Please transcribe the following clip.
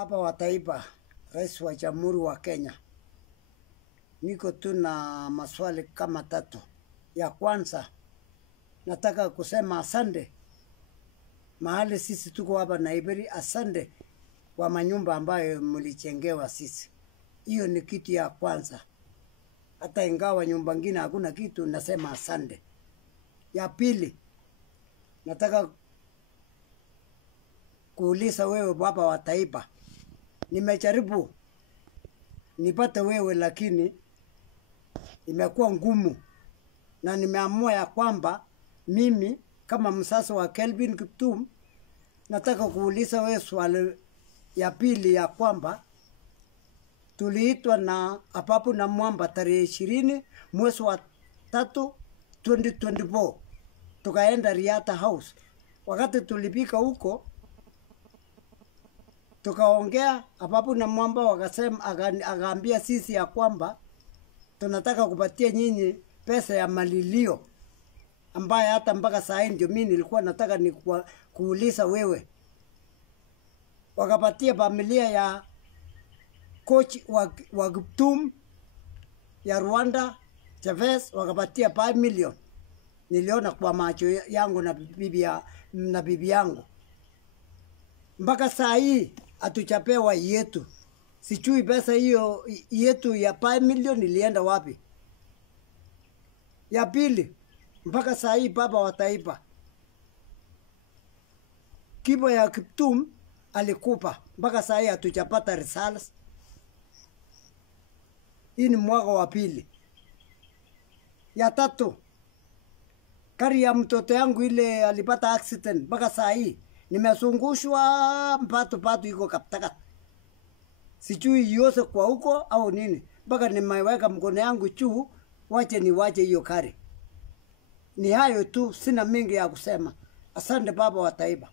Baba wa Taifa, Rais wa Jamhuri wa Kenya, niko tu na maswali kama tatu. Ya kwanza, nataka kusema asante. Mahali sisi tuko hapa Naiberi, asante kwa manyumba ambayo mlichengewa sisi. Hiyo ni kitu ya kwanza. Hata ingawa nyumba ngine hakuna kitu, nasema asante. Ya pili, nataka kuuliza wewe Baba wa Taifa. Nimejaribu nipate wewe lakini imekuwa ngumu, na nimeamua ya kwamba mimi kama msasa wa Kelvin Kiptum nataka kuuliza wewe swali ya pili ya kwamba tuliitwa na Ababu Namwamba tarehe 20 mwezi wa 3 2024 tukaenda Riata House. Wakati tulipika huko tukaongea, Ababu Namwamba wakasema, akaambia sisi ya kwamba tunataka kupatia nyinyi pesa ya malilio, ambaye hata mpaka saa hii ndio mimi nilikuwa nataka ni kuuliza wewe. Wakapatia familia ya coach wa Kiptum ya Rwanda Chavez, wakapatia 5 million. Niliona kwa macho yangu na bibi yangu. Mpaka saa hii hatujapewa yetu. Sijui pesa hiyo yetu ya 5 million ilienda wapi. Ya pili, mpaka saa hii Baba wa Taifa, kibo ya Kiptum alikupa, mpaka saa hii hatujapata results. Hii ni mwaka wa pili. Ya tatu, gari ya mtoto yangu ile alipata accident, mpaka saa hii nimezungushwa mpatu iko Kaptagat. Sijui yose kwa huko au nini, mpaka nimeweka mkono yangu juu, wache hiyo gari. Ni hayo tu, sina mengi ya kusema. Asante Baba wa Taifa.